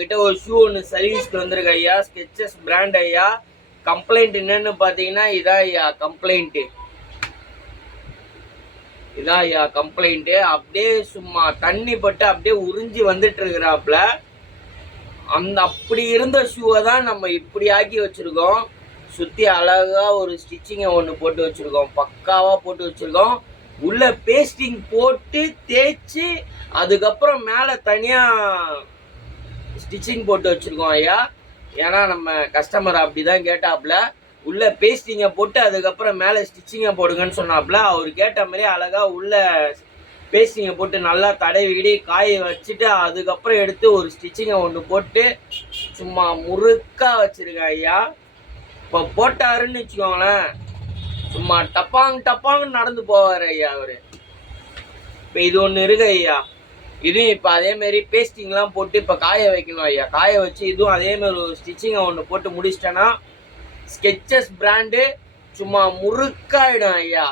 கிட்ட ஒரு ஷூ ஒன்று சர்வீஸ்க்கு வந்திருக்கு ஐயா. ஸ்கெச்சஸ் பிராண்ட் ஐயா. கம்ப்ளைண்ட் என்னன்னு பார்த்தீங்கன்னா இதான் ஐயா கம்ப்ளைண்ட்டு. இதான் ஐயா கம்ப்ளைண்ட்டு. அப்படியே சும்மா தண்ணி பட்டு அப்படியே உறிஞ்சி வந்துட்டு இருக்கிறாப்புல. அப்படி இருந்த ஷூவை தான் நம்ம இப்படி ஆக்கி வச்சிருக்கோம். சுற்றி அழகா ஒரு ஸ்டிச்சிங்கை ஒன்று போட்டு வச்சிருக்கோம். பக்காவாக போட்டு வச்சிருக்கோம். உள்ள பேஸ்டிங் போட்டு தேய்ச்சி அதுக்கப்புறம் மேலே தனியாக ஸ்டிச்சிங் போட்டு வச்சுருக்கோம் ஐயா. ஏன்னா நம்ம கஸ்டமர் அப்படி தான் கேட்டாப்புல. உள்ள பேஸ்டிங்கை போட்டு அதுக்கப்புறம் மேலே ஸ்டிச்சிங்கை போடுங்கன்னு சொன்னாப்புல. அவர் கேட்ட மாதிரி அழகாக உள்ள பேஸ்டிங்கை போட்டு நல்லா தடவிக்கிடி காய வச்சுட்டு அதுக்கப்புறம் எடுத்து ஒரு ஸ்டிச்சிங்கை ஒன்று போட்டு சும்மா முறுக்காக வச்சுருக்கேன் ஐயா. இப்போ போட்டாருன்னு வச்சுக்கோங்களேன், சும்மா டப்பாங்கன்னு நடந்து போவார் ஐயா அவர். இப்போ இது ஒன்று இருக்கு ஐயா. இதுவும் இப்போ அதேமாரி பேஸ்டிங்லாம் போட்டு இப்போ காய வைக்கணும் ஐயா. காய வச்சு இதுவும் அதேமாரி ஒரு ஸ்டிச்சிங்கை ஒன்று போட்டு முடிச்சிட்டேன்னா ஸ்கெச்சஸ் பிராண்டு சும்மா முறுக்காயிடும் ஐயா.